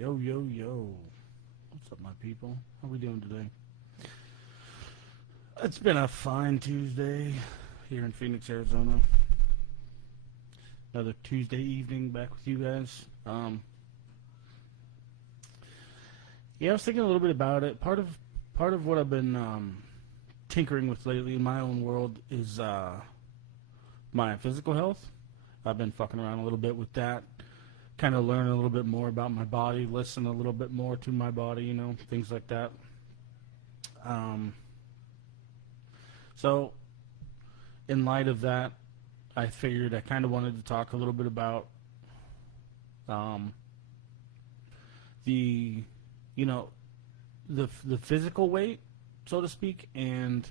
Yo, yo, yo. What's up, my people? How we doing today? It's been a fine Tuesday here in Phoenix, Arizona. Another Tuesday evening back with you guys. Yeah, I was thinking a little bit about it. Part of what I've been tinkering with lately in my own world is my physical health. I've been fucking around a little bit with that, kind of learning a little bit more about my body, listen a little bit more to my body, things like that. So, in light of that, I figured I kind of wanted to talk a little bit about the, the physical weight, so to speak, and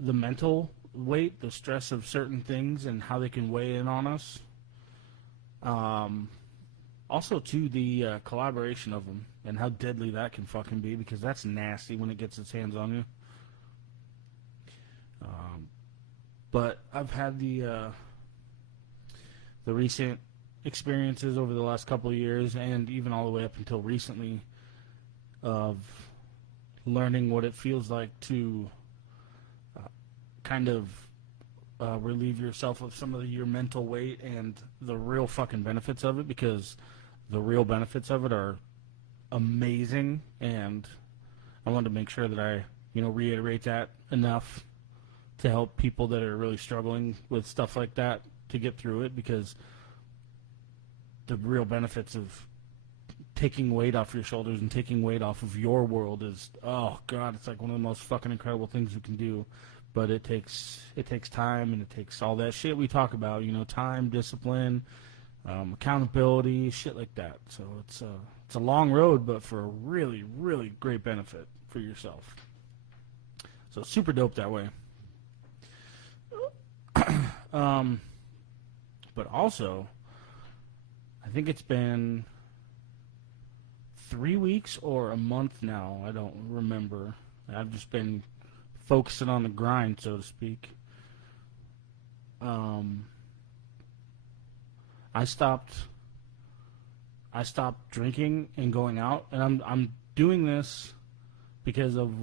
the mental weight, the stress of certain things, and how they can weigh in on us. Also, to the collaboration of them and how deadly that can fucking be, because that's nasty when it gets its hands on you. But I've had the recent experiences over the last couple of years, and even all the way up until recently, of learning what it feels like to kind of relieve yourself of some of your mental weight and the real fucking benefits of it, because the real benefits of it are amazing, and I wanted to make sure that I, reiterate that enough to help people that are really struggling with stuff like that to get through it, because the real benefits of taking weight off your shoulders and taking weight off of your world is, oh god, it's like one of the most fucking incredible things you can do. But it takes time, and it takes all that shit we talk about, time, discipline, accountability, shit like that. So it's a long road, but for a really, really great benefit for yourself. So super dope that way. But also, I think it's been 3 weeks or a month now. I don't remember. I've just been focusing on the grind, so to speak. I stopped drinking and going out, and I'm doing this because of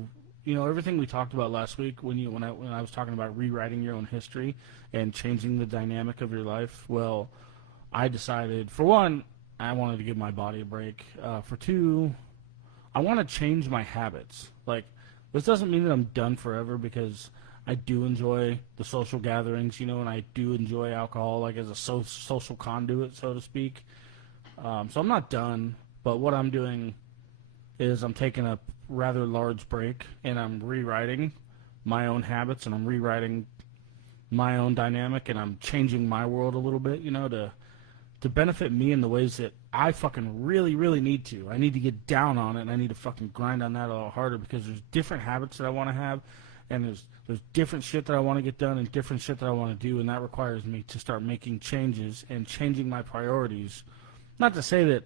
everything we talked about last week when I was talking about rewriting your own history and changing the dynamic of your life. Well, I decided, for one, I wanted to give my body a break. For two, I want to change my habits. Like, this doesn't mean that I'm done forever, because I do enjoy the social gatherings, and I do enjoy alcohol, like as a social conduit, so to speak. So I'm not done, but what I'm doing is I'm taking a rather large break, and I'm rewriting my own habits, and I'm rewriting my own dynamic, and I'm changing my world a little bit, to benefit me in the ways that I fucking really, really need to. I need to get down on it, and I need to fucking grind on that a little harder, because there's different habits that I want to have, and there's different shit that I want to get done and different shit that I want to do, and that requires me to start making changes and changing my priorities. Not to say that,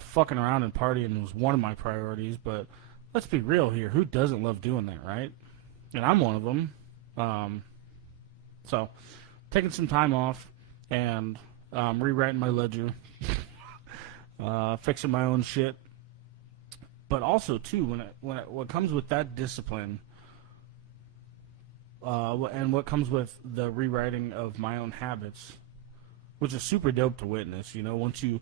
fucking around and partying was one of my priorities, but let's be real here. Who doesn't love doing that, right? And I'm one of them. So, taking some time off and rewriting my ledger, fixing my own shit. But also, too, what comes with that discipline, and what comes with the rewriting of my own habits, which is super dope to witness. Once you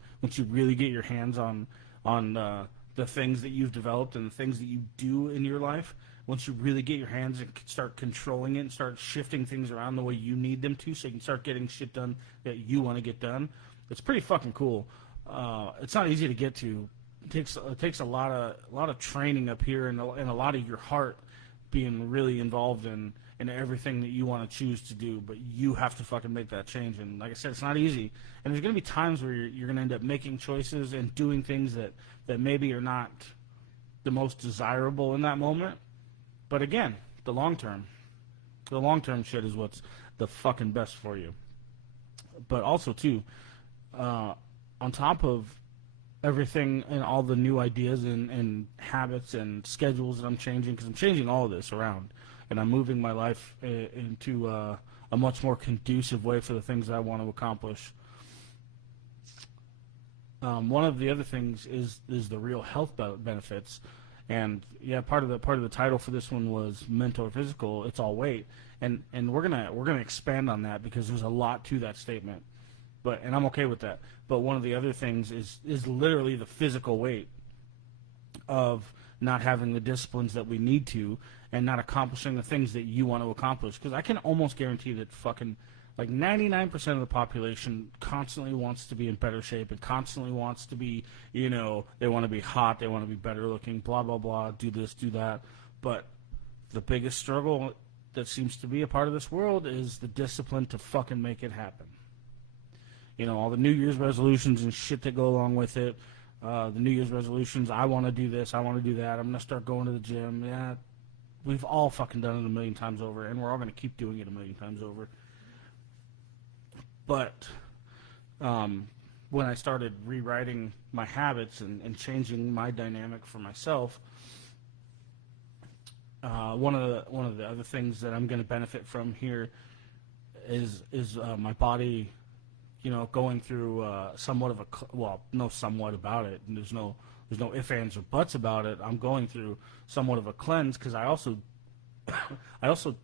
really get your hands on the things that you've developed and the things that you do in your life, once you really get your hands and start controlling it and start shifting things around the way you need them to, so you can start getting shit done that you want to get done, it's pretty fucking cool. It's not easy to get to. It takes a lot of training up here, and a lot of your heart being really involved in everything that you want to choose to do, but you have to fucking make that change. And like I said, it's not easy, and there's going to be times where you're going to end up making choices and doing things that maybe are not the most desirable in that moment. But again, the long term shit is what's the fucking best for you. But also, too, on top of everything and all the new ideas and habits and schedules that I'm changing, because I'm changing all of this around, and I'm moving my life into a much more conducive way for the things that I want to accomplish. one of the other things is the real health benefits, and yeah, part of the title for this one was mental or physical. It's all weight, and we're gonna expand on that because there's a lot to that statement. And I'm okay with that. But one of the other things is literally the physical weight of not having the disciplines that we need to, and not accomplishing the things that you want to accomplish. Because I can almost guarantee that fucking like 99% of the population constantly wants to be in better shape and constantly wants to be, they want to be hot, they want to be better looking, blah, blah, blah, do this, do that. But the biggest struggle that seems to be a part of this world is the discipline to fucking make it happen. All the New Year's resolutions and shit that go along with it. The New Year's resolutions, I want to do this, I want to do that, I'm going to start going to the gym. Yeah, we've all fucking done it a million times over, and we're all going to keep doing it a million times over. But when I started rewriting my habits and changing my dynamic for myself, one of the other things that I'm going to benefit from here is my body, going through somewhat of somewhat about it. And there's no ifs, ands, or buts about it. I'm going through somewhat of a cleanse because I also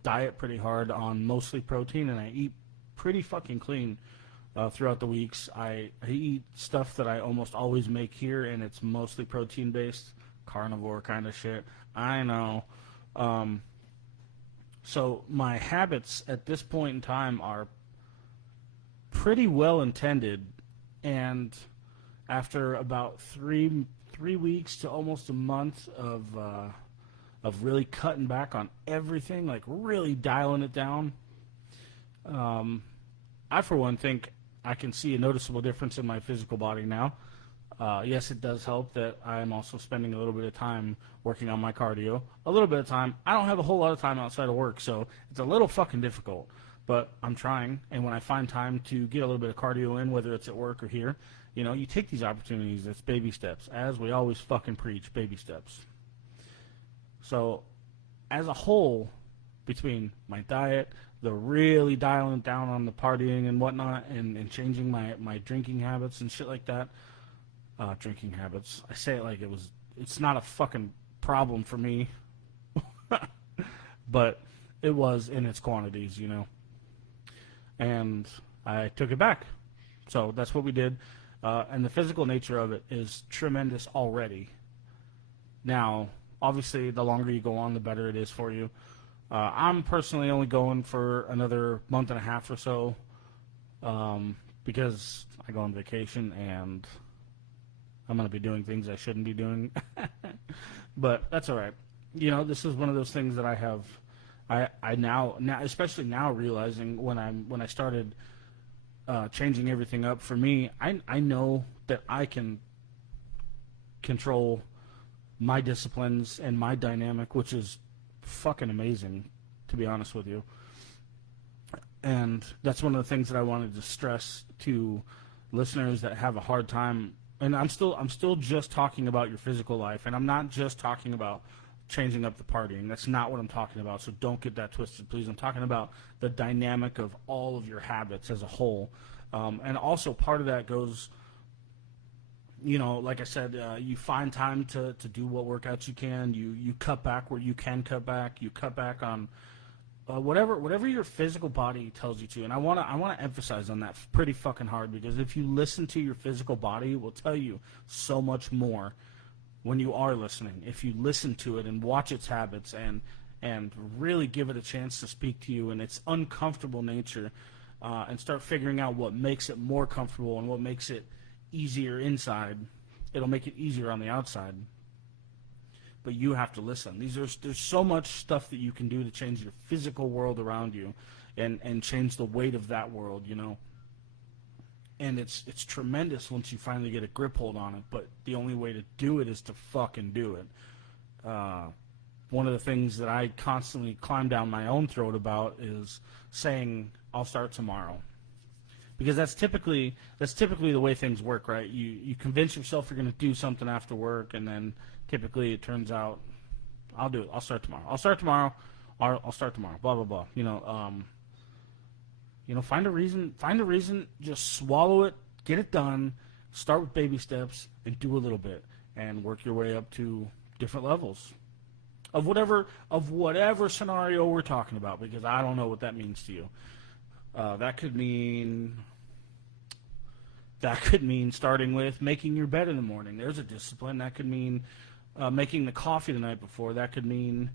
diet pretty hard on mostly protein, and I eat pretty fucking clean throughout the weeks. I eat stuff that I almost always make here, and it's mostly protein based, carnivore kind of shit. I know. So my habits at this point in time are pretty well intended, and after about three weeks to almost a month of really cutting back on everything, like really dialing it down, I for one think I can see a noticeable difference in my physical body now. Yes, it does help that I'm also spending a little bit of time working on my cardio. A little bit of time. I don't have a whole lot of time outside of work, so it's a little fucking difficult. But I'm trying, and when I find time to get a little bit of cardio in, whether it's at work or here, you take these opportunities. It's baby steps. As we always fucking preach, baby steps. So, as a whole, between my diet, the really dialing down on the partying and whatnot, and changing my drinking habits and shit like that, drinking habits. I say it like it's not a fucking problem for me, but it was in its quantities, and I took it back. So that's what we did, and the physical nature of it is tremendous already. Now, obviously, the longer you go on, the better it is for you. I'm personally only going for another month and a half or so, because I go on vacation and I'm going to be doing things I shouldn't be doing. But that's all right. This is one of those things that I have. I now, especially now, realizing when I started changing everything up for me, I know that I can control my disciplines and my dynamic, which is fucking amazing, to be honest with you. And that's one of the things that I wanted to stress to listeners that have a hard time. And I'm still just talking about your physical life, and I'm not just talking about changing up the partying. That's not what I'm talking about, so don't get that twisted, please. I'm talking about the dynamic of all of your habits as a whole. And also part of that goes, like I said, you find time to do what workouts you can. You cut back where you can cut back. You cut back on whatever your physical body tells you to. And I want to emphasize on that pretty fucking hard, because if you listen to your physical body, it will tell you so much more when you are listening. If you listen to it and watch its habits and really give it a chance to speak to you in its uncomfortable nature, and start figuring out what makes it more comfortable and what makes it easier inside, it'll make it easier on the outside. But you have to listen. There's so much stuff that you can do to change your physical world around you and change the weight of that world, And it's tremendous once you finally get a grip hold on it, but the only way to do it is to fucking do it. One of the things that I constantly climb down my own throat about is saying, I'll start tomorrow. Because that's typically the way things work, right? You convince yourself you're going to do something after work, and then typically it turns out, I'll do it. I'll start tomorrow. I'll start tomorrow. Blah blah blah. Find a reason. Just swallow it. Get it done. Start with baby steps and do a little bit, and work your way up to different levels of whatever scenario we're talking about, because I don't know what that means to you. That could mean starting with making your bed in the morning. There's a discipline. That could mean making the coffee the night before. That could mean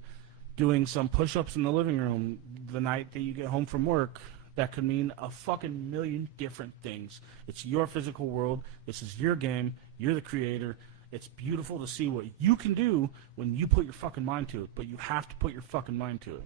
doing some push-ups in the living room the night that you get home from work. That could mean a fucking million different things. It's your physical world. This is your game. You're the creator. It's beautiful to see what you can do when you put your fucking mind to it, but you have to put your fucking mind to it.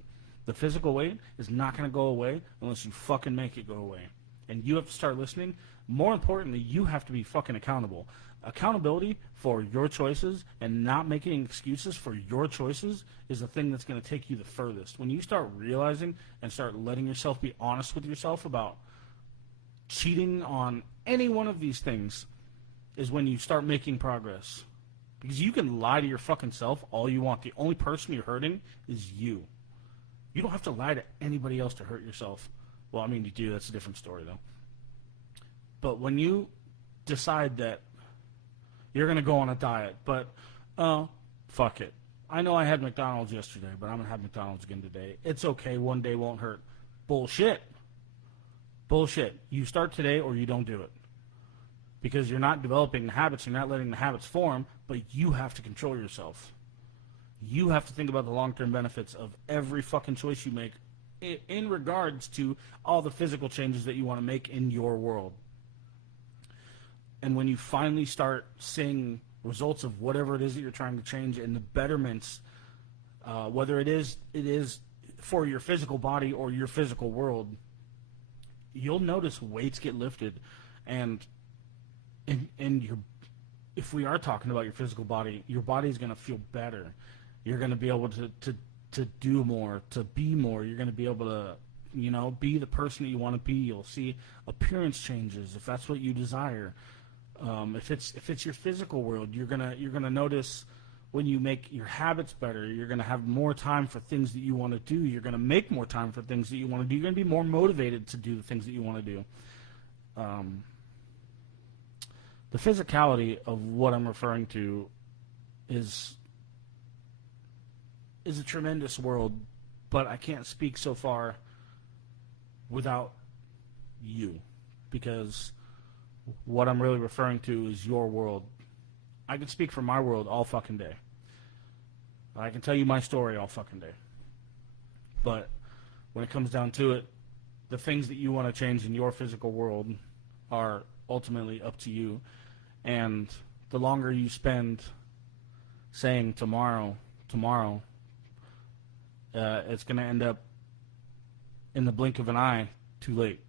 The physical weight is not going to go away unless you fucking make it go away. And you have to start listening. More importantly, you have to be fucking accountable. Accountability for your choices and not making excuses for your choices is the thing that's going to take you the furthest. When you start realizing and start letting yourself be honest with yourself about cheating on any one of these things is when you start making progress. Because you can lie to your fucking self all you want. The only person you're hurting is you. You don't have to lie to anybody else to hurt yourself. Well, I mean, you do. That's a different story, though. But when you decide that you're going to go on a diet, but fuck it. I know I had McDonald's yesterday, but I'm going to have McDonald's again today. It's okay. One day won't hurt. Bullshit. Bullshit. You start today or you don't do it. Because you're not developing the habits. You're not letting the habits form, but you have to control yourself. You have to think about the long-term benefits of every fucking choice you make in regards to all the physical changes that you want to make in your world. And when you finally start seeing results of whatever it is that you're trying to change and the betterments, whether it is for your physical body or your physical world, you'll notice weights get lifted, and if we are talking about your physical body, your body's going to feel better. You're going to be able to do more, to be more. You're going to be able to, be the person that you want to be. You'll see appearance changes if that's what you desire. If it's your physical world, you're gonna notice when you make your habits better. You're gonna have more time for things that you want to do. You're gonna make more time for things that you want to do. You're gonna be more motivated to do the things that you want to do. The physicality of what I'm referring to is a tremendous world, but I can't speak so far without you, because what I'm really referring to is your world. I can speak for my world all fucking day. I can tell you my story all fucking day. But when it comes down to it, the things that you want to change in your physical world are ultimately up to you. And the longer you spend saying tomorrow, it's going to end up in the blink of an eye too late.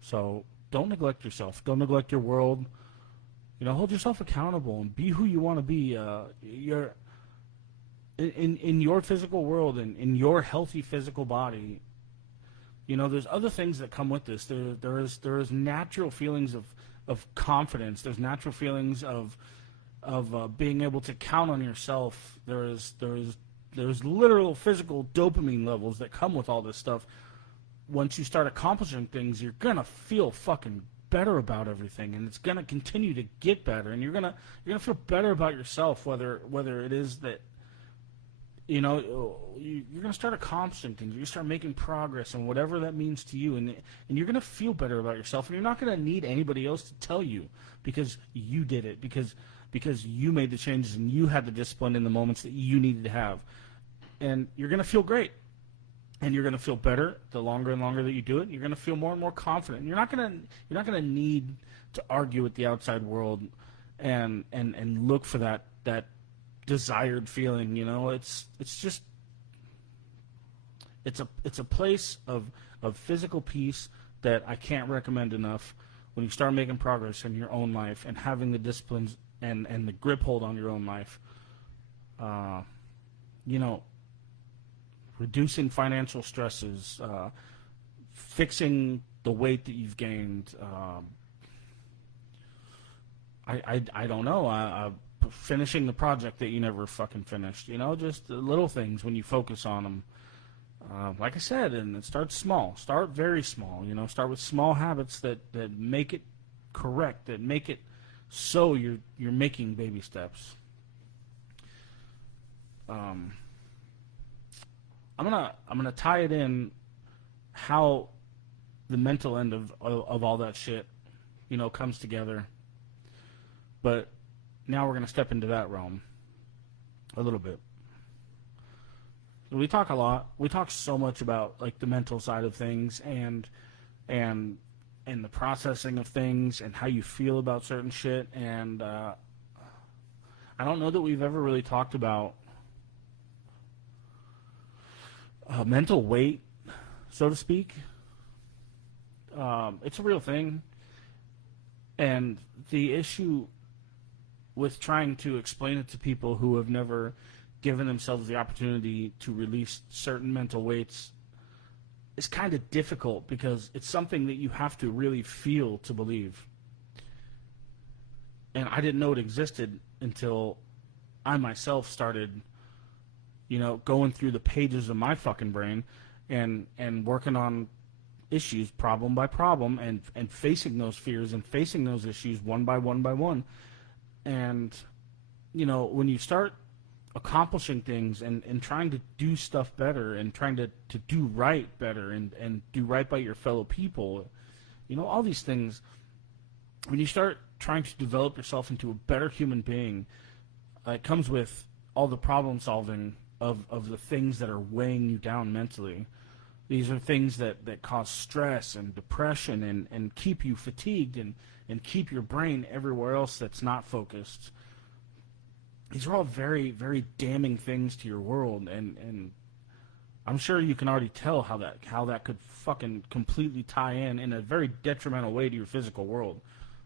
So don't neglect yourself. Don't neglect your world. Hold yourself accountable and be who you want to be. You're in your physical world and in your healthy physical body. There's other things that come with this. There is natural feelings of confidence. There's natural feelings of being able to count on yourself. There's literal physical dopamine levels that come with all this stuff. Once you start accomplishing things, you're gonna feel fucking better about everything, and it's gonna continue to get better, and you're gonna feel better about yourself, whether it is that you're gonna start accomplishing things, you start making progress, and whatever that means to you, and you're gonna feel better about yourself, and you're not gonna need anybody else to tell you, because you did it, because you made the changes and you had the discipline in the moments that you needed to have, and you're gonna feel great. And you're going to feel better the longer and longer that you do it. You're going to feel more and more confident. You're not going to need to argue with the outside world and look for that desired feeling. It's a place of physical peace that I can't recommend enough. When you start making progress in your own life and having the disciplines and the grip hold on your own life, reducing financial stresses, fixing the weight that you've gained. I don't know. Finishing the project that you never fucking finished. Just the little things when you focus on them. Like I said, and it starts small. Start very small. Start with small habits that make it correct that make it so you're making baby steps. I'm gonna tie it in how the mental end of all that shit, comes together. But now we're gonna step into that realm a little bit. We talk a lot. We talk so much about like the mental side of things and the processing of things and how you feel about certain shit. And I don't know that we've ever really talked about mental weight, so to speak. It's a real thing. And the issue with trying to explain it to people who have never given themselves the opportunity to release certain mental weights is kind of difficult, because it's something that you have to really feel to believe. And I didn't know it existed until I myself started, going through the pages of my fucking brain and working on issues problem by problem and facing those fears and facing those issues one by one by one. And, when you start accomplishing things and trying to do stuff better and trying to do right better and do right by your fellow people, all these things, when you start trying to develop yourself into a better human being, it comes with all the problem solving of the things that are weighing you down mentally. These are things that cause stress and depression and keep you fatigued and keep your brain everywhere else that's not focused. These are all very, very damning things to your world, and I'm sure you can already tell how that could fucking completely tie in a very detrimental way to your physical world.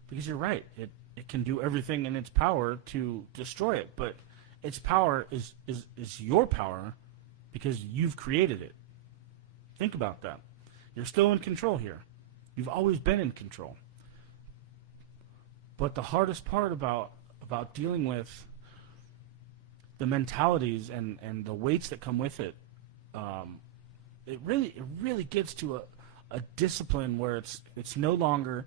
Because you're right, it can do everything in its power to destroy it, but its power is your power because you've created it. Think about that. You're still in control here. You've always been in control. But the hardest part about dealing with the mentalities and the weights that come with it, it really gets to a discipline where it's no longer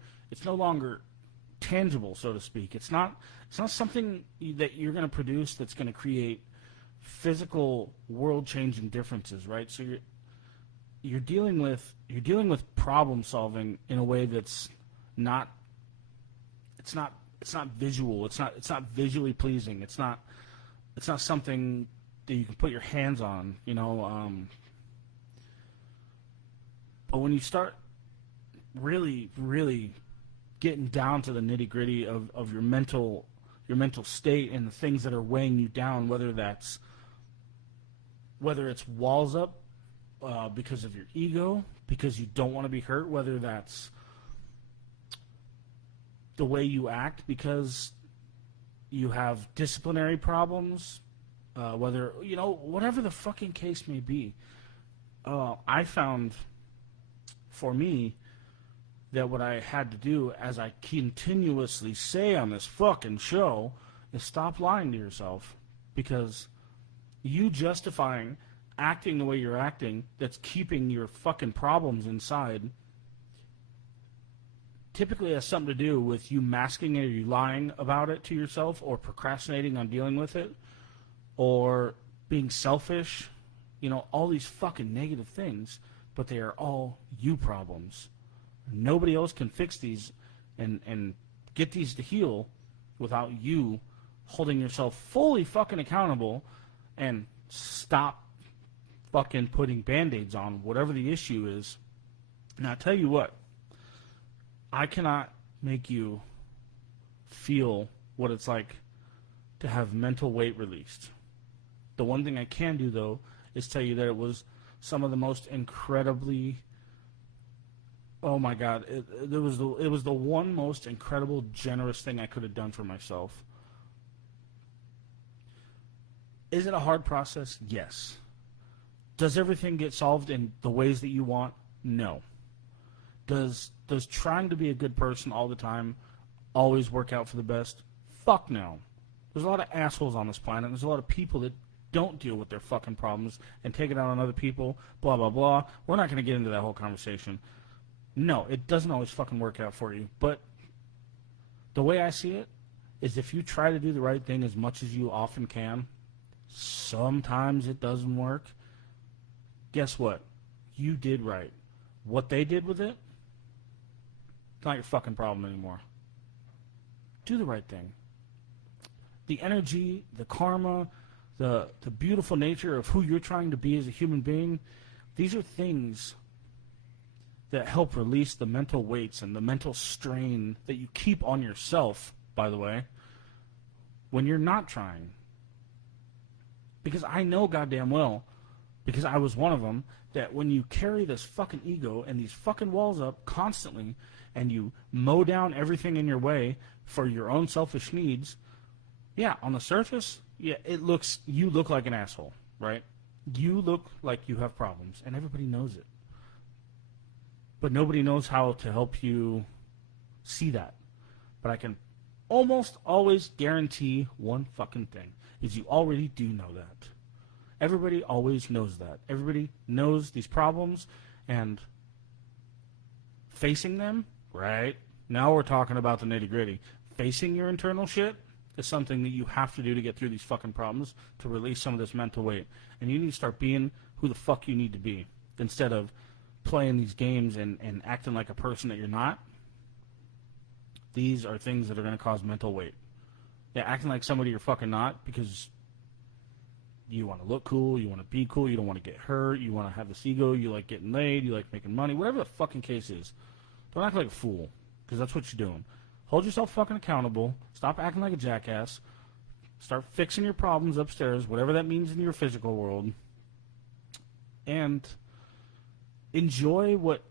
tangible, so to speak. It's not something that you're going to produce that's going to create physical world-changing differences, right? So you're dealing with problem solving in a way that's not visual. It's not visually pleasing. It's not something that you can put your hands on, but when you start really, really getting down to the nitty-gritty of your mental state and the things that are weighing you down, whether it's walls up because of your ego, because you don't want to be hurt, whether that's the way you act because you have disciplinary problems, whatever the fucking case may be. I found, for me, that what I had to do, as I continuously say on this fucking show, is stop lying to yourself. Because you justifying acting the way you're acting that's keeping your fucking problems inside typically has something to do with you masking it, or you lying about it to yourself, or procrastinating on dealing with it, or being selfish, all these fucking negative things, but they are all you problems. Nobody else can fix these and get these to heal without you holding yourself fully fucking accountable and stop fucking putting Band-Aids on whatever the issue is. Now, I tell you what, I cannot make you feel what it's like to have mental weight released. The one thing I can do, though, is tell you that it was some of the most incredibly, oh my God, it was the one most incredible, generous thing I could have done for myself. Is it a hard process? Yes. Does everything get solved in the ways that you want? No. Does trying to be a good person all the time always work out for the best? Fuck no. There's a lot of assholes on this planet. There's a lot of people that don't deal with their fucking problems and take it out on other people, blah, blah, blah. We're not going to get into that whole conversation. No, it doesn't always fucking work out for you. But The way I see it is if you try to do the right thing as much as you often can, sometimes it doesn't work. Guess what? You did right. What they did with it, it's not your fucking problem anymore. Do the right thing. The energy, the karma, the beautiful nature of who you're trying to be as a human being, these are things that help release the mental weights and the mental strain that you keep on yourself, by the way, when you're not trying. Because I know goddamn well, because I was one of them, that when you carry this fucking ego and these fucking walls up constantly, and you mow down everything in your way for your own selfish needs, yeah, on the surface, yeah, you look like an asshole, right? You look like you have problems, and everybody knows it. But nobody knows how to help you see that. But I can almost always guarantee one fucking thing, is you already do know that. Everybody always knows that. Everybody knows these problems, and facing them, right? Now we're talking about the nitty-gritty. Facing your internal shit is something that you have to do to get through these fucking problems, to release some of this mental weight. And you need to start being who the fuck you need to be, instead of playing these games and acting like a person that you're not. These are things that are going to cause mental weight. Yeah, acting like somebody you're fucking not because you want to look cool, you want to be cool, you don't want to get hurt, you want to have this ego, you like getting laid, you like making money, whatever the fucking case is. Don't act like a fool, because that's what you're doing. Hold yourself fucking accountable. Stop acting like a jackass. Start fixing your problems upstairs, whatever that means in your physical world. And enjoy what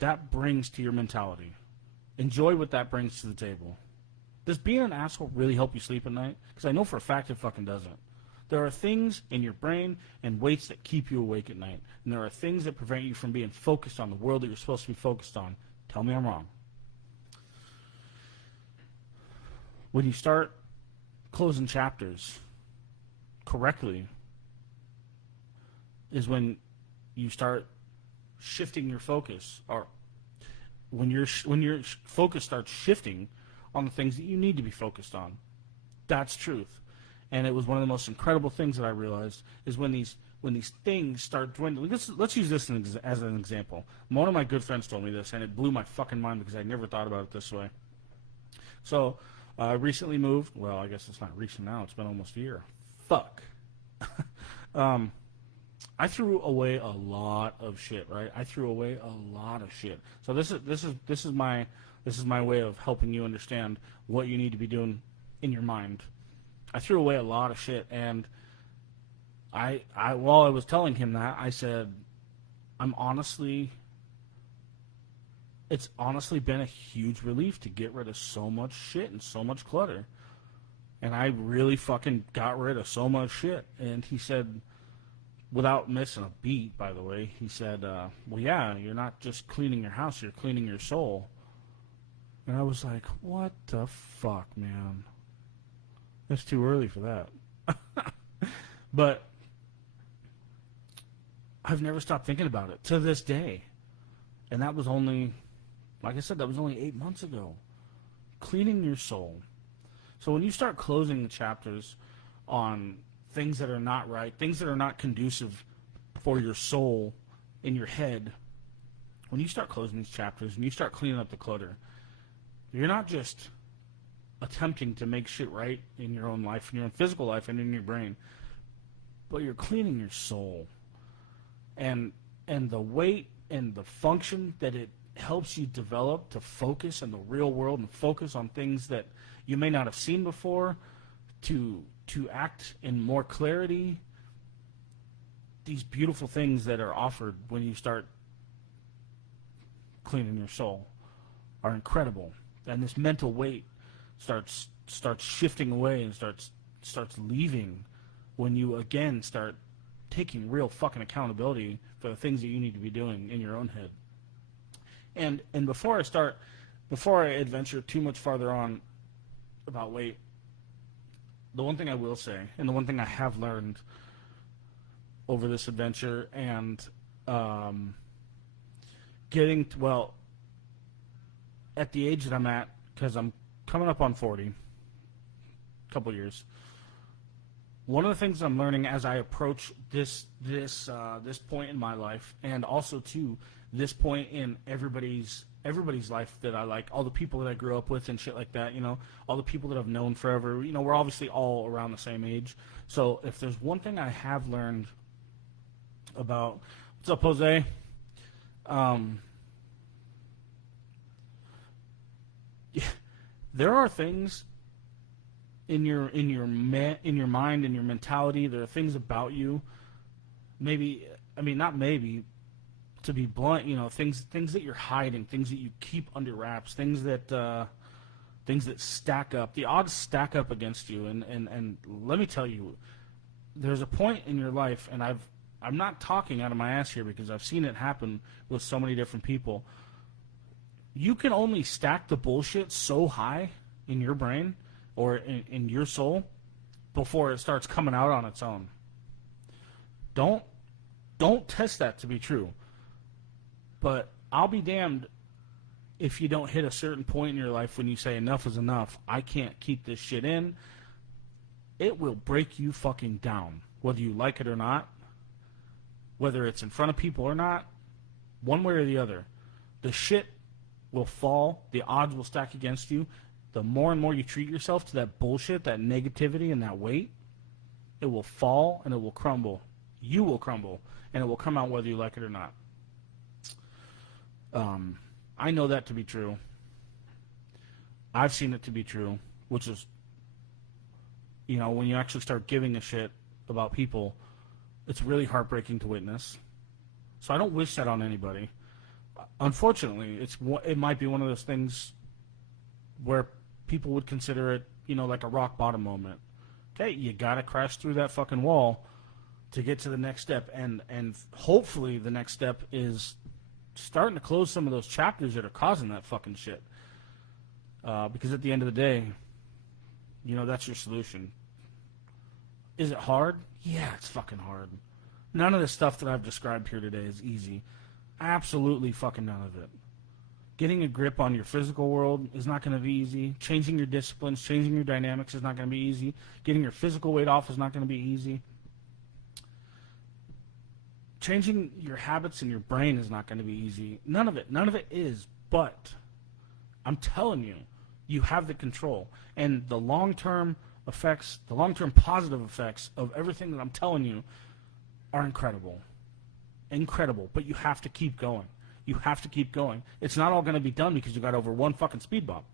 that brings to your mentality. Enjoy what that brings to the table. Does being an asshole really help you sleep at night? Because I know for a fact it fucking doesn't. There are things in your brain and weights that keep you awake at night. And there are things that prevent you from being focused on the world that you're supposed to be focused on. Tell me I'm wrong. When you start closing chapters correctly is when you start shifting your focus, or when your focus starts shifting on the things that you need to be focused on. That's truth. And it was one of the most incredible things that I realized is when these things start dwindling. Let's use this as an example. One of my good friends told me this, and it blew my fucking mind because I never thought about it this way. So I recently moved. Well, I guess it's not recent now. It's been almost a year. Fuck. I threw away a lot of shit, right? I threw away a lot of shit. So this is my way of helping you understand what you need to be doing in your mind. I threw away a lot of shit, and I while I was telling him that, I said, it's honestly been a huge relief to get rid of so much shit and so much clutter. And I really fucking got rid of so much shit. And he said, without missing a beat, by the way, he said, well, yeah, you're not just cleaning your house, you're cleaning your soul. And I was like, what the fuck, man? It's too early for that. But I've never stopped thinking about it to this day. And that was only, like I said, that was only 8 months ago. Cleaning your soul. So when you start closing the chapters on things that are not right, things that are not conducive for your soul in your head, when you start closing these chapters and you start cleaning up the clutter, you're not just attempting to make shit right in your own life, in your own physical life, and in your brain, but you're cleaning your soul. And the weight and the function that it helps you develop to focus in the real world and focus on things that you may not have seen before, to act in more clarity, these beautiful things that are offered when you start cleaning your soul are incredible. And this mental weight starts shifting away and starts leaving when you again start taking real fucking accountability for the things that you need to be doing in your own head. And before I adventure too much farther on about weight, the one thing I will say, and the one thing I have learned over this adventure, and at the age that I'm at, because I'm coming up on 40, a couple years. One of the things I'm learning as I approach this point in my life, and also too this point in everybody's life that I like, all the people that I grew up with and shit like that, you know, all the people that I've known forever, you know, we're obviously all around the same age. So if there's one thing I have learned about, what's up, Jose? There are things in your mind, in your mentality. There are things about you. Maybe, I mean, not maybe, to be blunt, you know, things that you're hiding, things that you keep under wraps, things that stack up. The odds stack up against you, and let me tell you, there's a point in your life, and I'm not talking out of my ass here because I've seen it happen with so many different people. You can only stack the bullshit so high in your brain or in your soul before it starts coming out on its own. Don't test that to be true. But I'll be damned if you don't hit a certain point in your life when you say enough is enough. I can't keep this shit in. It will break you fucking down, whether you like it or not, whether it's in front of people or not, one way or the other. The shit will fall. The odds will stack against you. The more and more you treat yourself to that bullshit, that negativity, and that weight, it will fall and it will crumble. You will crumble, and it will come out whether you like it or not. I know that to be true. I've seen it to be true, which is, you know, when you actually start giving a shit about people, it's really heartbreaking to witness. So I don't wish that on anybody. Unfortunately, it might be one of those things where people would consider it, you know, like a rock bottom moment. Okay, you gotta crash through that fucking wall to get to the next step, and hopefully the next step is starting to close some of those chapters that are causing that fucking shit. Because at the end of the day, you know, that's your solution. Is it hard? Yeah, it's fucking hard. None of the stuff that I've described here today is easy. Absolutely fucking none of it. Getting a grip on your physical world is not going to be easy. Changing your disciplines, changing your dynamics is not going to be easy. Getting your physical weight off is not going to be easy. Changing your habits in your brain is not going to be easy. None of it is. But I'm telling you, you have the control. And the long-term effects, the long-term positive effects of everything that I'm telling you are incredible. Incredible. But you have to keep going. You have to keep going. It's not all going to be done because you got over one fucking speed bump.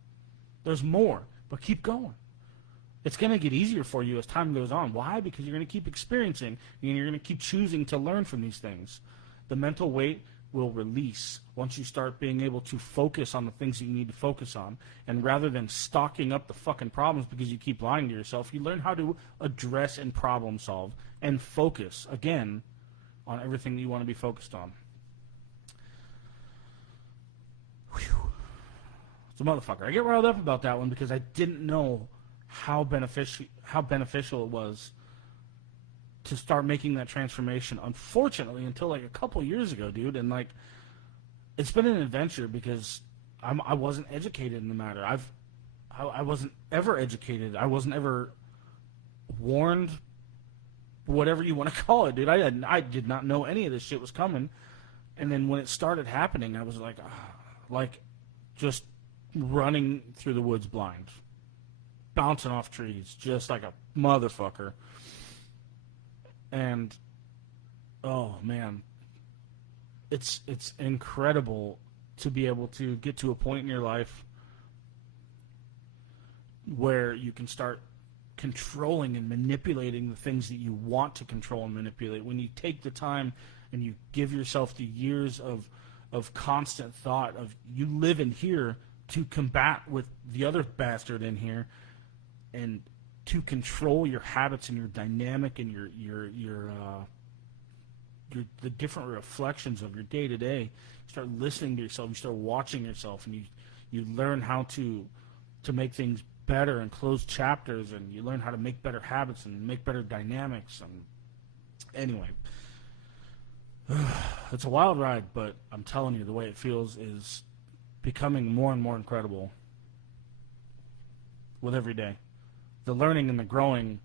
There's more. But keep going. It's going to get easier for you as time goes on. Why? Because you're going to keep experiencing, and you're going to keep choosing to learn from these things. The mental weight will release once you start being able to focus on the things that you need to focus on. And rather than stocking up the fucking problems because you keep lying to yourself, you learn how to address and problem solve and focus, again, on everything that you want to be focused on. Whew. It's a motherfucker. I get riled up about that one because I didn't know how beneficial it was to start making that transformation, unfortunately, until like a couple years ago, dude. And like, it's been an adventure because I wasn't educated in the matter. I wasn't ever educated. I wasn't ever warned, whatever you want to call it, dude. I did not know any of this shit was coming. And then when it started happening, I was like just running through the woods blind, bouncing off trees, just like a motherfucker. And oh man, it's incredible to be able to get to a point in your life where you can start controlling and manipulating the things that you want to control and manipulate. When you take the time and you give yourself the years of constant thought of you live in here to combat with the other bastard in here, and to control your habits and your dynamic and your the different reflections of your day to day. You start listening to yourself, you start watching yourself, and you learn how to make things better and close chapters, and you learn how to make better habits and make better dynamics. And anyway, it's a wild ride, but I'm telling you, the way it feels is becoming more and more incredible. with every day. The learning and the growing,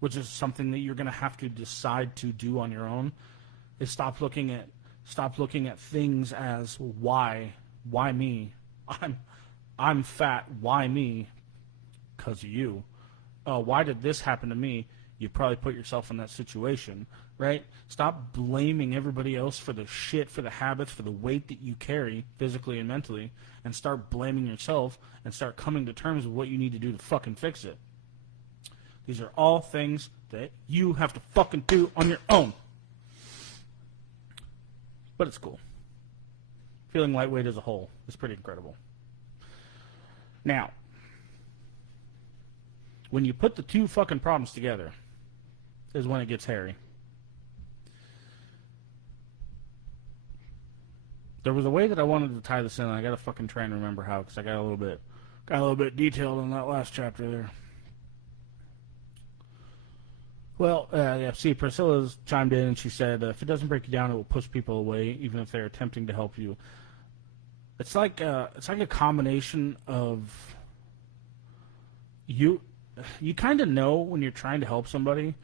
which is something that you're going to have to decide to do on your own, is stop looking at things as why me? I'm fat, why me? 'Cause of you. Why did this happen to me? You probably put yourself in that situation, right? Stop blaming everybody else for the shit, for the habits, for the weight that you carry physically and mentally, and start blaming yourself and start coming to terms with what you need to do to fucking fix it. These are all things that you have to fucking do on your own. But it's cool. Feeling lightweight as a whole is pretty incredible. Now, when you put the two fucking problems together is when it gets hairy. There was a way that I wanted to tie this in, and I gotta fucking try and remember how, because I got a little bit detailed in that last chapter there. Well, see, Priscilla's chimed in and she said, if it doesn't break you down, it will push people away, even if they're attempting to help you. It's like a combination of you kind of know when you're trying to help somebody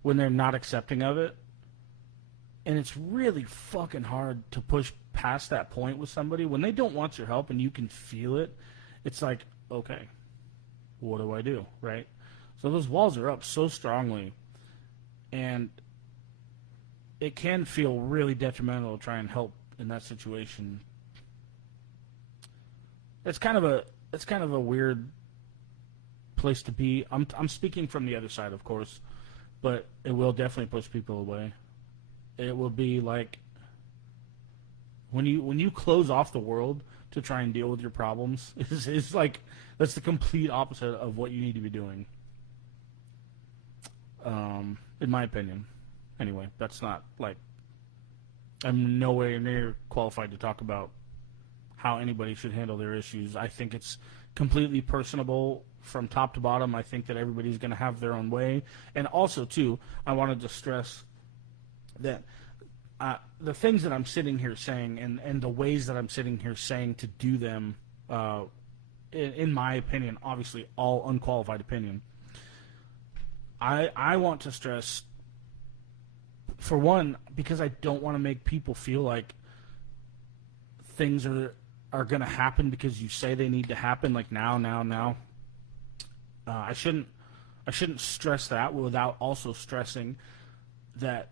when they're not accepting of it, and it's really fucking hard to push past that point with somebody when they don't want your help and you can feel it. It's like, okay, what do I do, right? So those walls are up so strongly, and it can feel really detrimental to try and help in that situation. It's kind of a weird place to be. I'm speaking from the other side, of course, but it will definitely push people away. It will be like when you close off the world to try and deal with your problems. It's like that's the complete opposite of what you need to be doing. In my opinion. Anyway, that's not like I'm nowhere near qualified to talk about how anybody should handle their issues. I think it's completely personable from top to bottom. I think that everybody's going to have their own way. And also, too, I wanted to stress that the things that I'm sitting here saying and the ways that I'm sitting here saying to do them, in my opinion, obviously all unqualified opinion, I want to stress, for one, because I don't want to make people feel like things are going to happen because you say they need to happen, like now. I shouldn't stress that without also stressing that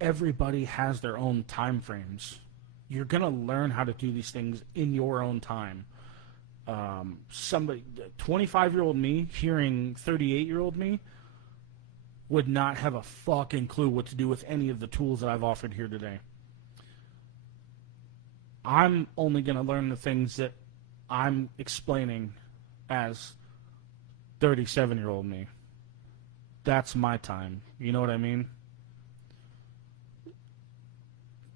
everybody has their own time frames. You're going to learn how to do these things in your own time. Somebody, 25-year-old me hearing 38-year-old me would not have a fucking clue what to do with any of the tools that I've offered here today. I'm only going to learn the things that I'm explaining as 37-year-old me. That's my time. You know what I mean?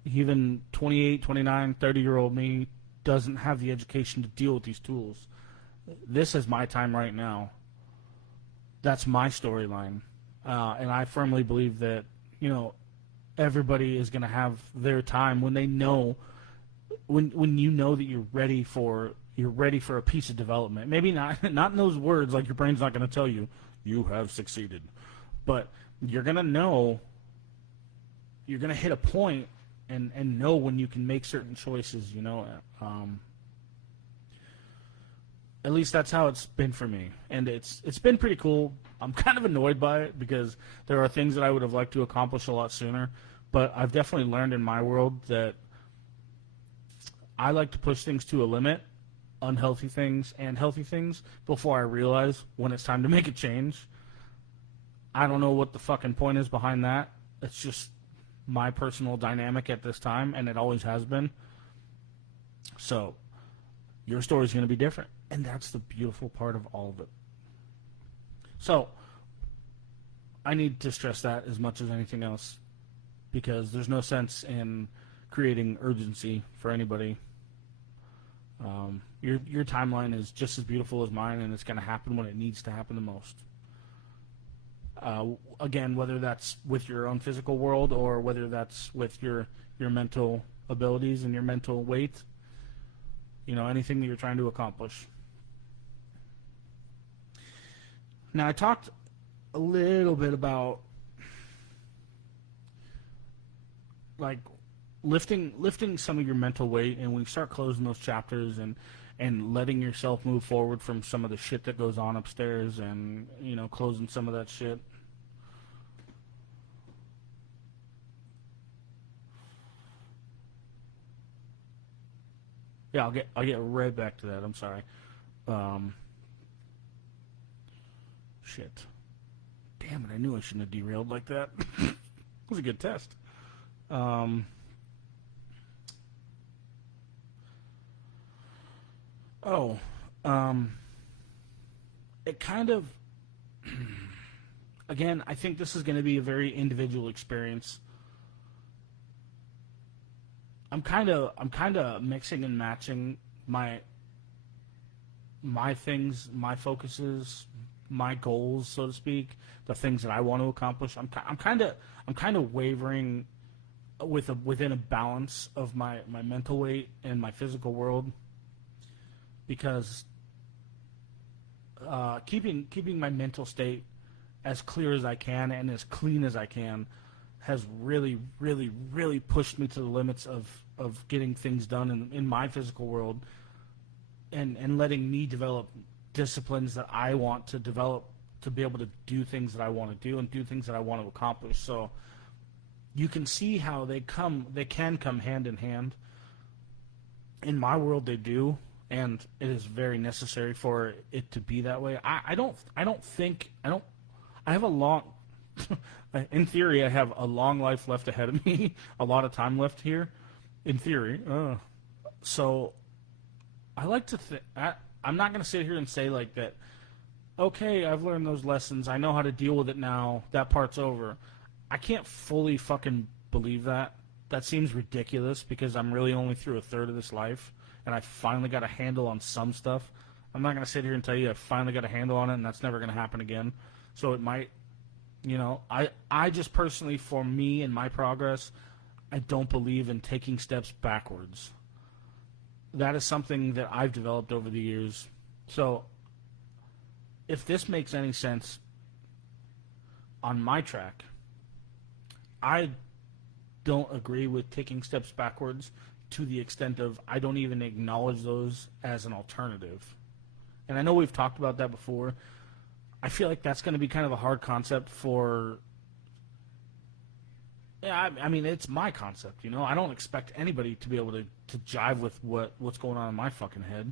Even 28, 29, 30-year-old me doesn't have the education to deal with these tools. This is my time right now. That's my storyline. And I firmly believe that, everybody is going to have their time when they know, when you know that you're ready for a piece of development. Maybe not in those words, like your brain's not going to tell you, you have succeeded. But you're going to know, you're going to hit a point and know when you can make certain choices, At least that's how it's been for me. And it's been pretty cool. I'm kind of annoyed by it because there are things that I would have liked to accomplish a lot sooner. But I've definitely learned in my world that I like to push things to a limit, unhealthy things and healthy things, before I realize when it's time to make a change. I don't know what the fucking point is behind that. It's just my personal dynamic at this time, and it always has been. So your story is going to be different, and that's the beautiful part of all of it. So I need to stress that as much as anything else, because there's no sense in creating urgency for anybody. Your timeline is just as beautiful as mine, and it's going to happen when it needs to happen the most. Again, whether that's with your own physical world or whether that's with your mental abilities and your mental weight, anything that you're trying to accomplish. Now, I talked a little bit about like lifting some of your mental weight, and when you start closing those chapters and letting yourself move forward from some of the shit that goes on upstairs, and closing some of that shit. Yeah, I'll get right back to that. I'm sorry. Shit. Damn it! I knew I shouldn't have derailed like that. It was a good test. Oh, it kind of. Again, I think this is going to be a very individual experience. I'm kind of mixing and matching my things, my focuses, my goals, so to speak, the things that I want to accomplish. I'm kind of wavering within a balance of my mental weight and my physical world, because keeping my mental state as clear as I can and as clean as I can has really, really, really pushed me to the limits of getting things done in my physical world, and letting me develop disciplines that I want to develop to be able to do things that I want to do and do things that I want to accomplish. So you can see how they can come hand in hand. In my world, they do, and it is very necessary for it to be that way. I have a long, in theory, I have a long life left ahead of me, a lot of time left here, in theory. So I like to think, I'm not going to sit here and say like that, okay, I've learned those lessons, I know how to deal with it now, that part's over. I can't fully fucking believe that. That seems ridiculous, because I'm really only through a third of this life, and I finally got a handle on some stuff. I'm not going to sit here and tell you I finally got a handle on it and that's never going to happen again. So it might, I just personally, for me and my progress, I don't believe in taking steps backwards. That is something that I've developed over the years. So if this makes any sense on my track, I don't agree with taking steps backwards to the extent of I don't even acknowledge those as an alternative. And I know we've talked about that before. I feel like that's going to be kind of a hard concept for... Yeah, I mean, it's my concept, I don't expect anybody to be able to jive with what's going on in my fucking head.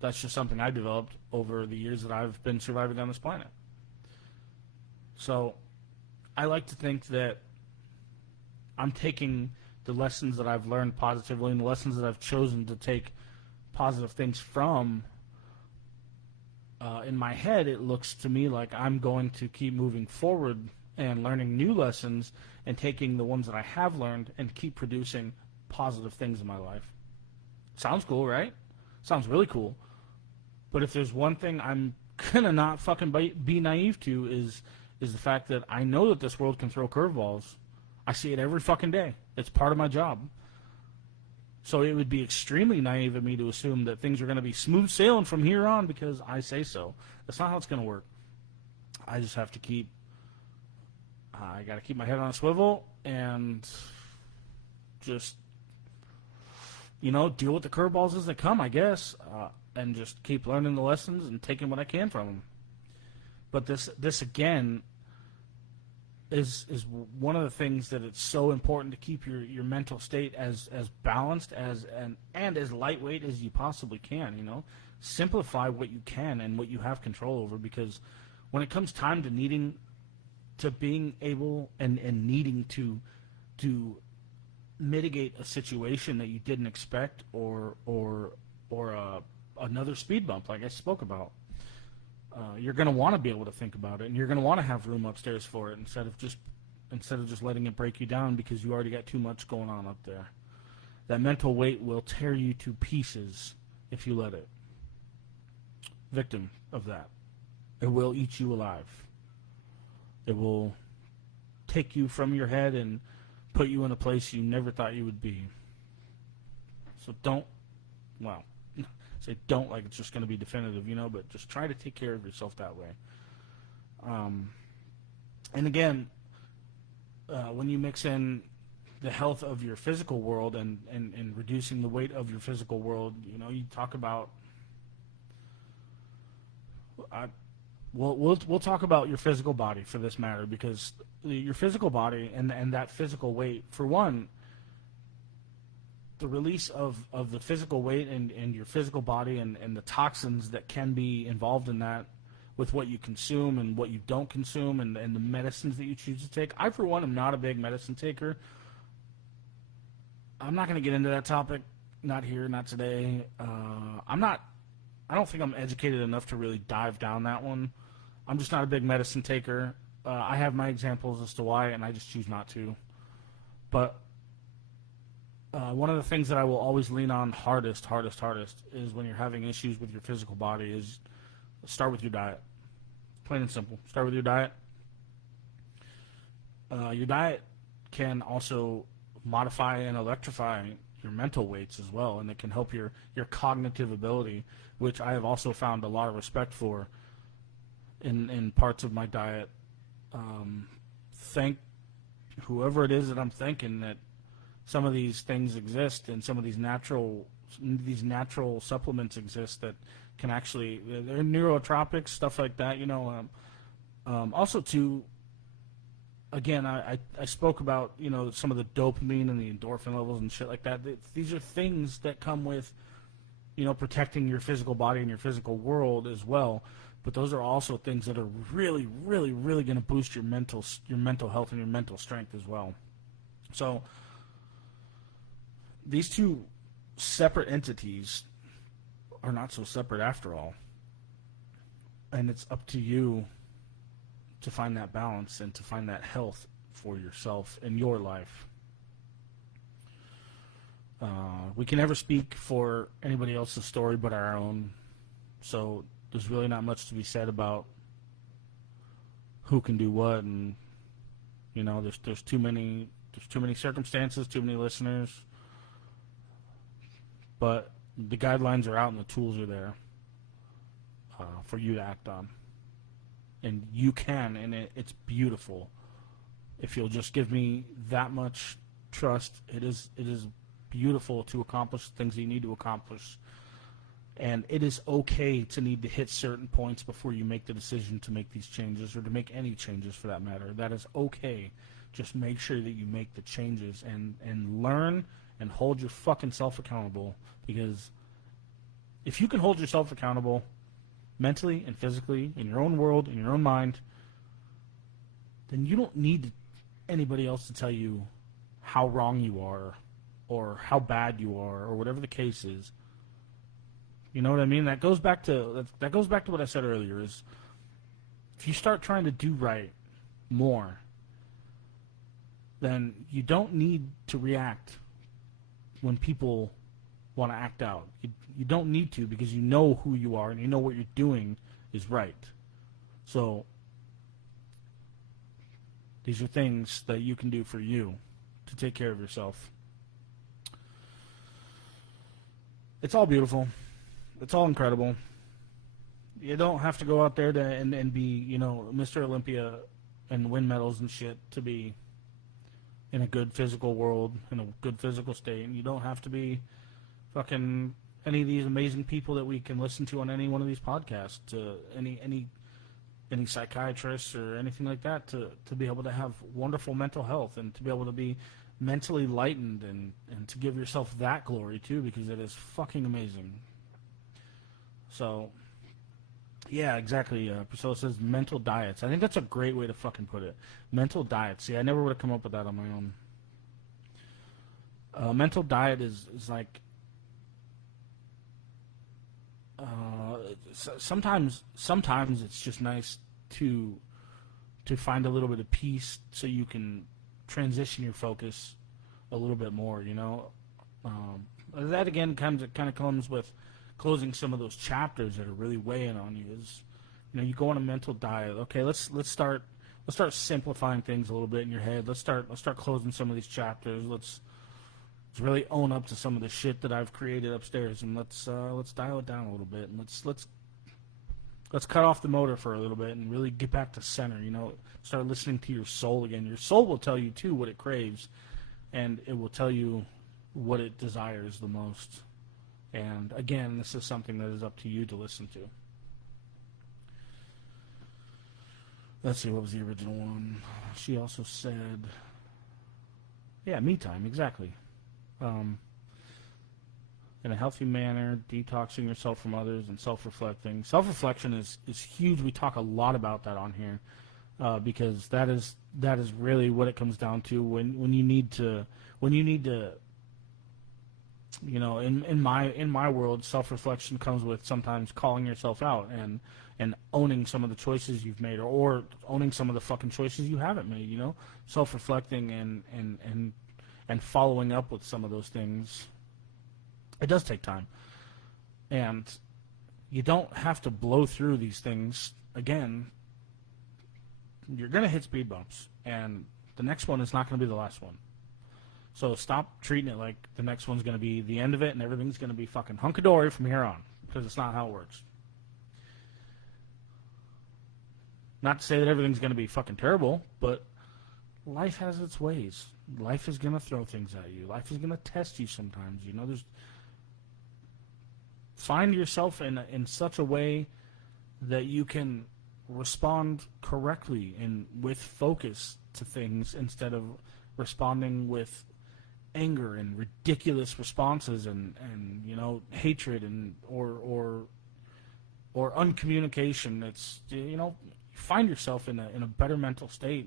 That's just something I developed over the years that I've been surviving on this planet. So I like to think that I'm taking the lessons that I've learned positively and the lessons that I've chosen to take positive things from. In my head, it looks to me like I'm going to keep moving forward and learning new lessons and taking the ones that I have learned and keep producing positive things in my life. Sounds cool, right? Sounds really cool. But if there's one thing I'm gonna not fucking be naive to is the fact that I know that this world can throw curveballs. I see it every fucking day. It's part of my job. So it would be extremely naive of me to assume that things are going to be smooth sailing from here on because I say so. That's not how it's going to work. I just have to I got to keep my head on a swivel and just, deal with the curveballs as they come, I guess, and just keep learning the lessons and taking what I can from them. But this again, is one of the things that it's so important to keep your mental state as balanced and as lightweight as you possibly can. Simplify what you can and what you have control over, because when it comes time to being able and needing to mitigate a situation that you didn't expect, or another speed bump like I spoke about, you're going to want to be able to think about it, and you're going to want to have room upstairs for it instead of just letting it break you down because you already got too much going on up there. That mental weight will tear you to pieces if you let it. Victim of that. It will eat you alive. It will take you from your head and put you in a place you never thought you would be. So say don't like it's just going to be definitive, but just try to take care of yourself that way. And again, when you mix in the health of your physical world and reducing the weight of your physical world, you talk about. We'll talk about your physical body for this matter, because your physical body and that physical weight, for one, the release of the physical weight and your physical body and the toxins that can be involved in that with what you consume and what you don't consume and the medicines that you choose to take. I, for one, am not a big medicine taker. I'm not going to get into that topic. Not here, not today. I don't think I'm educated enough to really dive down that one. I'm just not a big medicine taker. I have my examples as to why, and I just choose not to. But one of the things that I will always lean on hardest is when you're having issues with your physical body is start with your diet. Plain and simple. Start with your diet. Your diet can also modify and electrify your mental weights as well, and it can help your cognitive ability, which I have also found a lot of respect for in parts of my diet. Thank whoever it is that I'm thanking that some of these things exist and some of these natural supplements exist that can actually, they're neurotropics, stuff like that, also too, again, I spoke about, some of the dopamine and the endorphin levels and shit like that. These are things that come with, protecting your physical body and your physical world as well. But those are also things that are really, really, really going to boost your mental health and your mental strength as well. So these two separate entities are not so separate after all. And it's up to you to find that balance and to find that health for yourself in your life. We can never speak for anybody else's story but our own. So there's really not much to be said about who can do what, and there's too many circumstances, too many listeners. But the guidelines are out and the tools are there for you to act on. And you can, and it's beautiful. If you'll just give me that much trust, it is beautiful to accomplish things that you need to accomplish. And it is okay to need to hit certain points before you make the decision to make these changes, or to make any changes for that matter. That is okay. Just make sure that you make the changes and learn and hold your fucking self accountable. Because if you can hold yourself accountable mentally and physically, in your own world, in your own mind, then you don't need anybody else to tell you how wrong you are or how bad you are or whatever the case is. You know what I mean? That goes back to what I said earlier, is if you start trying to do right more, then you don't need to react when people want to act out. You don't need to, because you know who you are and you know what you're doing is right. So these are things that you can do for you to take care of yourself. It's all beautiful. It's all incredible. You don't have to go out there and be, Mr. Olympia and win medals and shit to be in a good physical world, in a good physical state. And you don't have to be fucking any of these amazing people that we can listen to on any one of these podcasts, any psychiatrists or anything like that, to be able to have wonderful mental health and to be able to be mentally lightened and to give yourself that glory too, because it is fucking amazing. So, yeah, exactly. Priscilla says mental diets. I think that's a great way to fucking put it. Mental diets. See, I never would have come up with that on my own. Mental diet is like, sometimes it's just nice to find a little bit of peace so you can transition your focus a little bit more, That again kind of comes with closing some of those chapters that are really weighing on you. Is you go on a mental diet. Okay, let's start simplifying things a little bit in your head. Let's start closing some of these chapters. Let's Let's really own up to some of the shit that I've created upstairs, and let's dial it down a little bit, and let's cut off the motor for a little bit and really get back to center. Start listening to your soul again. Your soul will tell you too what it craves, and it will tell you what it desires the most. And again, this is something that is up to you to listen to. Let's see, what was the original one? She also said, yeah, me time, exactly. In a healthy manner, detoxing yourself from others and self-reflecting. Self-reflection is huge. We talk a lot about that on here because that is really what it comes down to when you need to in my world, self-reflection comes with sometimes calling yourself out and owning some of the choices you've made or owning some of the fucking choices you haven't made, self-reflecting and following up with some of those things. It does take time. And you don't have to blow through these things. Again, you're going to hit speed bumps. And the next one is not going to be the last one. So stop treating it like the next one's going to be the end of it and everything's going to be fucking hunky-dory from here on. Because it's not how it works. Not to say that everything's going to be fucking terrible, but life has its ways. Life is going to throw things at you. Life is going to test you sometimes. Find yourself in such a way that you can respond correctly and with focus to things instead of responding with anger and ridiculous responses and hatred and or uncommunication. It's find yourself in a better mental state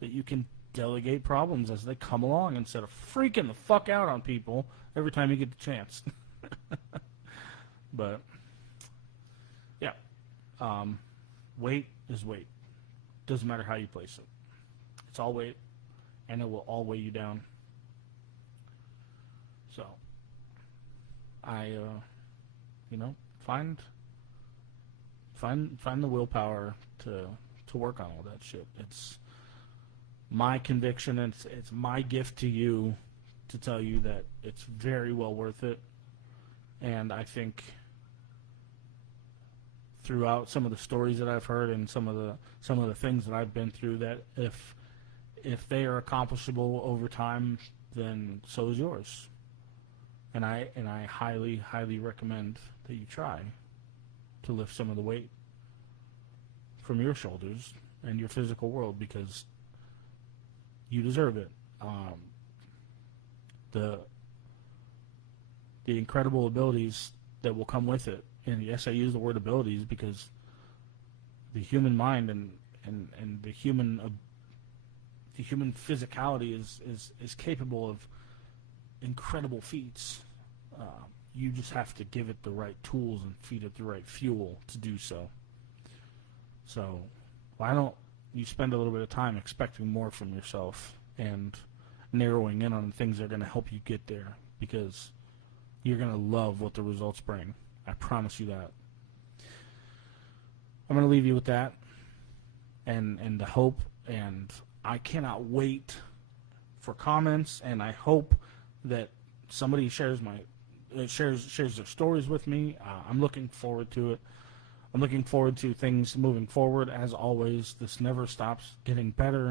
that you can delegate problems as they come along instead of freaking the fuck out on people every time you get the chance. But yeah, weight is weight. Doesn't matter how you place it. It's all weight, and it will all weigh you down. So I find the willpower to work on all that shit. It's my conviction, and it's my gift to you to tell you that it's very well worth it. And I think throughout some of the stories that I've heard and some of the things that I've been through, that if they are accomplishable over time, then so is yours. And I highly, highly recommend that you try to lift some of the weight from your shoulders and your physical world, because you deserve it. The incredible abilities that will come with it, and yes, I use the word abilities because the human mind and the human physicality is capable of incredible feats. You just have to give it the right tools and feed it the right fuel to do so. So why don't you spend a little bit of time expecting more from yourself and narrowing in on things that are going to help you get there, because you're going to love what the results bring. I promise you that. I'm going to leave you with that and the hope, and I cannot wait for comments, and I hope that somebody shares their stories with me. I'm looking forward to it. I'm looking forward to things moving forward. As always, this never stops getting better.